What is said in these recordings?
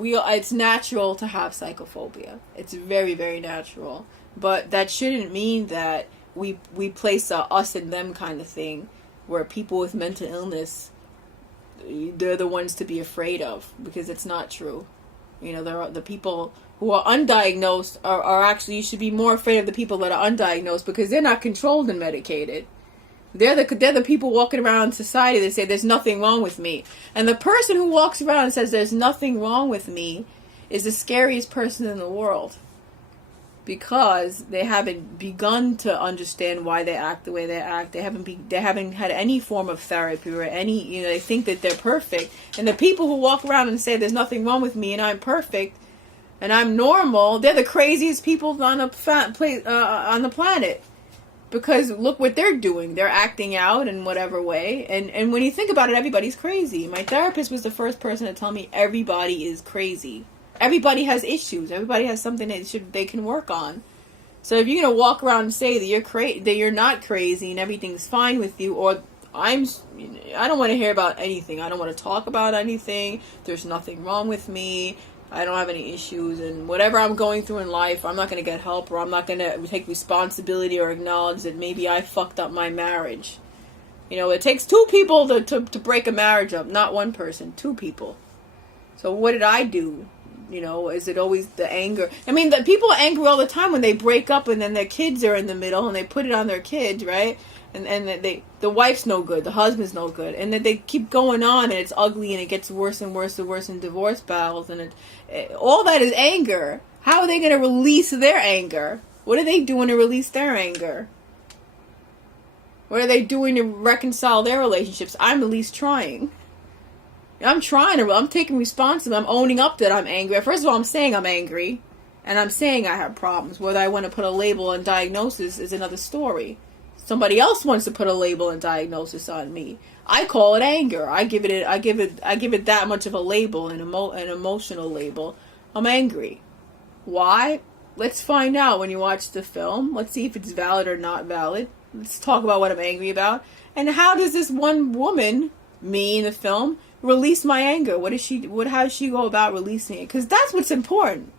it's natural to have psychophobia. It's very, very natural. But that shouldn't mean that we place a us and them kind of thing, where people with mental illness, they're the ones to be afraid of, because it's not true. You know, there are the people who are undiagnosed are actually, you should be more afraid of the people that are undiagnosed, because they're not controlled and medicated. They're the people walking around in society that say there's nothing wrong with me. And the person who walks around and says there's nothing wrong with me is the scariest person in the world, because they haven't begun to understand why they act the way they act. They haven't had any form of therapy or any, they think that they're perfect. And the people who walk around and say there's nothing wrong with me and I'm perfect and I'm normal, they're the craziest people on the planet. Because look what they're doing. They're acting out in whatever way. And when you think about it, everybody's crazy. My therapist was the first person to tell me everybody is crazy. Everybody has issues. Everybody has something they can work on. So if you're going to walk around and say that you're not crazy and everything's fine with you, or I don't want to hear about anything. I don't want to talk about anything. There's nothing wrong with me. I don't have any issues, and whatever I'm going through in life, I'm not going to get help, or I'm not going to take responsibility or acknowledge that maybe I fucked up my marriage. It takes two people to break a marriage up, not one person, two people. So what did I do? Is it always the anger? I mean, the people are angry all the time when they break up, and then their kids are in the middle, and they put it on their kids, right? And the wife's no good, the husband's no good, and then they keep going on, and it's ugly, and it gets worse and worse and worse in divorce battles, and all that is anger. How are they going to release their anger? What are they doing to release their anger? What are they doing to reconcile their relationships? I'm at least trying. I'm taking responsibility. I'm owning up that I'm angry. First of all, I'm saying I'm angry, and I'm saying I have problems. Whether I want to put a label and diagnosis is another story. Somebody else wants to put a label and diagnosis on me. I call it anger. I give it that much of a label, an emotional label. I'm angry. Why? Let's find out when you watch the film. Let's see if it's valid or not valid. Let's talk about what I'm angry about. And how does this one woman, me in the film, release my anger? How does she go about releasing it? Because that's what's important.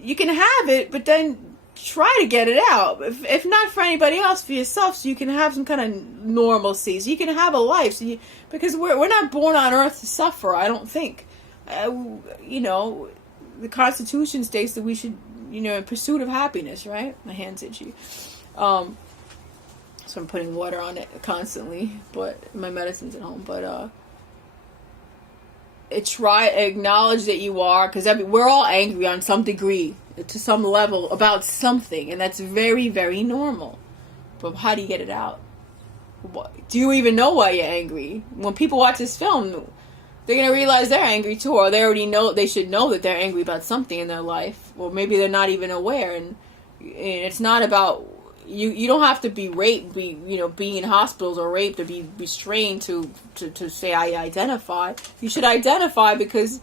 You can have it, but then try to get it out. If not for anybody else, for yourself, so you can have some kind of normalcy, so you can have a life. Because we're not born on earth to suffer, I don't think. The Constitution states that we should, in pursuit of happiness, right? My hand's itchy. So I'm putting water on it constantly, but my medicine's at home. But acknowledge that you are, because we're all angry on some degree, to some level, about something, and that's very, very normal. But how do you get it out? Do you even know why you're angry? When people watch this film, they're going to realize they're angry too, or they should know that they're angry about something in their life, or maybe they're not even aware. And it's not about you don't have to be raped, being in hospitals or raped, or be restrained to say I identify. You should identify because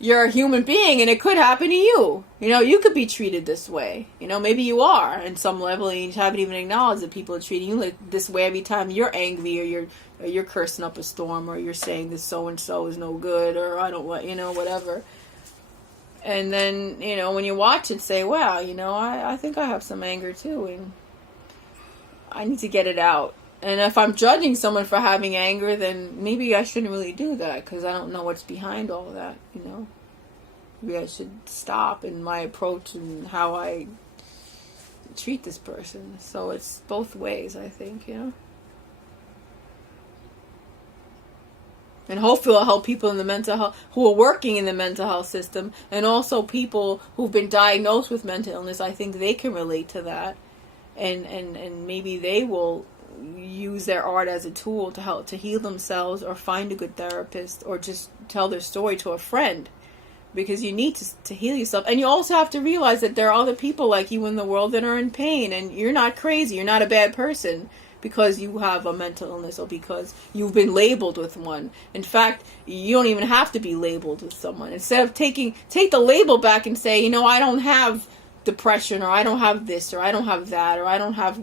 you're a human being, and it could happen to you. You could be treated this way. Maybe you are on some level, and you haven't even acknowledged that people are treating you this way every time you're angry, or you're cursing up a storm, or you're saying this so and so is no good, or I don't want, whatever. And then when you watch it, say, wow, I think I have some anger too, and I need to get it out. And if I'm judging someone for having anger, then maybe I shouldn't really do that, because I don't know what's behind all of that, Maybe I should stop in my approach and how I treat this person. So it's both ways, I think, And hopefully it'll help people in the mental health, who are working in the mental health system, and also people who've been diagnosed with mental illness. I think they can relate to that. And maybe they will use their art as a tool to help to heal themselves, or find a good therapist, or just tell their story to a friend, because you need to heal yourself. And you also have to realize that there are other people like you in the world that are in pain, and you're not crazy, you're not a bad person because you have a mental illness, or because you've been labeled with one. In fact, you don't even have to be labeled with someone. Instead of take the label back and say, I don't have depression, or I don't have this, or I don't have that, or I don't have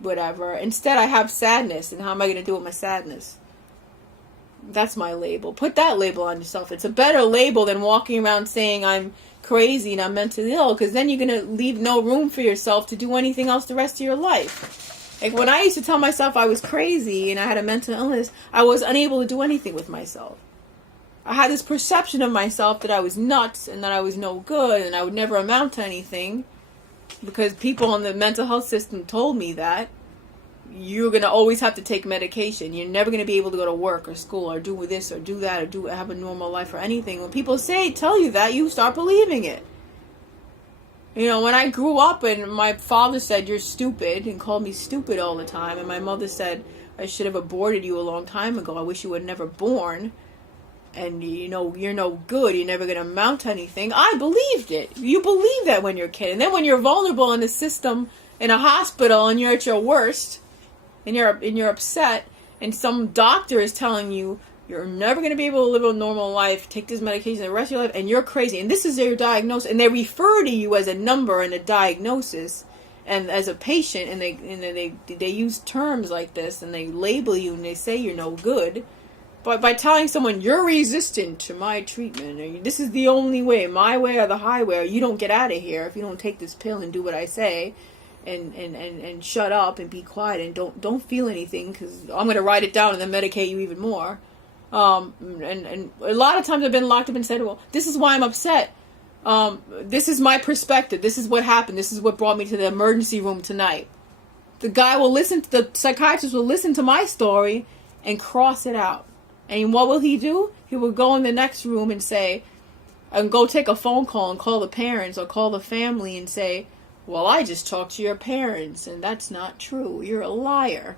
whatever. Instead, I have sadness, and how am I going to deal with my sadness? That's my label. Put that label on yourself. It's a better label than walking around saying I'm crazy and I'm mentally ill, because then you're going to leave no room for yourself to do anything else the rest of your life. Like when I used to tell myself I was crazy and I had a mental illness, I was unable to do anything with myself. I had this perception of myself that I was nuts and that I was no good and I would never amount to anything, because people in the mental health system told me that you're going to always have to take medication. You're never going to be able to go to work or school or do this or do that or have a normal life or anything. When people tell you that, you start believing it. You know, when I grew up and my father said, you're stupid, and called me stupid all the time, and my mother said, I should have aborted you a long time ago. I wish you were never born. And, you know, you're no good. You're never going to amount to anything. I believed it. You believe that when you're a kid. And then when you're vulnerable in the system, in a hospital, and you're at your worst, and you're upset, and some doctor is telling you you're never going to be able to live a normal life, take this medication the rest of your life, and you're crazy, and this is their diagnosis, and they refer to you as a number and a diagnosis, and as a patient, and they use terms like this, and they label you, and they say you're no good. But by telling someone you're resistant to my treatment, or this is the only way, my way or the highway, or you don't get out of here if you don't take this pill and do what I say, and shut up and be quiet and don't feel anything, because I'm going to write it down and then medicate you even more. And a lot of times I've been locked up and said, well, this is why I'm upset. This is my perspective. This is what happened. This is what brought me to the emergency room tonight. The psychiatrist will listen to my story and cross it out. And what will he do? He will go in the next room and go take a phone call and call the parents or call the family and say, well, I just talked to your parents, and that's not true. You're a liar.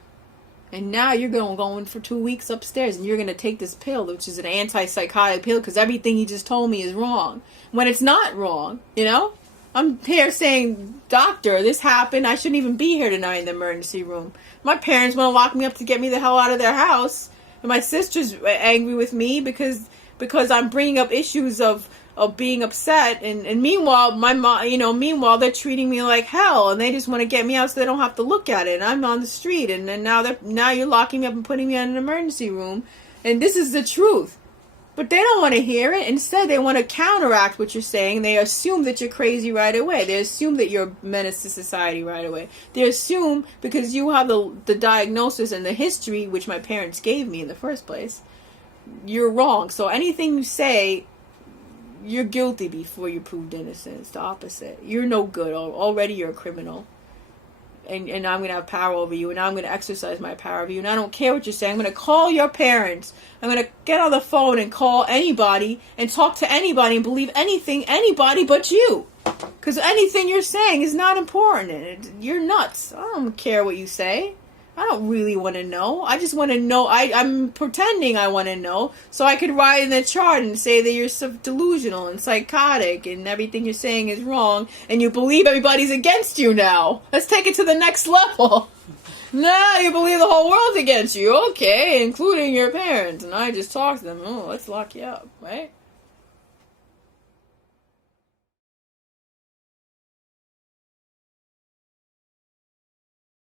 And now you're going to go in for 2 weeks upstairs, and you're going to take this pill, which is an antipsychotic pill, because everything you just told me is wrong. When it's not wrong, you know? I'm here saying, doctor, this happened. I shouldn't even be here tonight in the emergency room. My parents want to lock me up to get me the hell out of their house. And my sister's angry with me because I'm bringing up issues of being upset, and meanwhile my mom, meanwhile they're treating me like hell, and they just want to get me out so they don't have to look at it, and I'm on the street, and then now you're locking me up and putting me in an emergency room, and this is the truth. But they don't want to hear it. Instead, they want to counteract what you're saying. They assume that you're crazy right away. They assume that you're a menace to society right away. They assume because you have the diagnosis and the history, which my parents gave me in the first place, you're wrong. So anything you say, you're guilty before you're proved innocent. It's the opposite. You're no good. Already you're a criminal. And I'm going to have power over you, and I'm going to exercise my power over you, and I don't care what you're saying. I'm going to call your parents. I'm going to get on the phone and call anybody and talk to anybody and believe anybody but you. Because anything you're saying is not important. You're nuts. I don't care what you say. I don't really want to know. I just want to know. I'm pretending I want to know so I could write in the chart and say that you're delusional and psychotic and everything you're saying is wrong and you believe everybody's against you now. Let's take it to the next level. Now you believe the whole world's against you. Okay, including your parents. And I just talked to them. Oh, let's lock you up, right?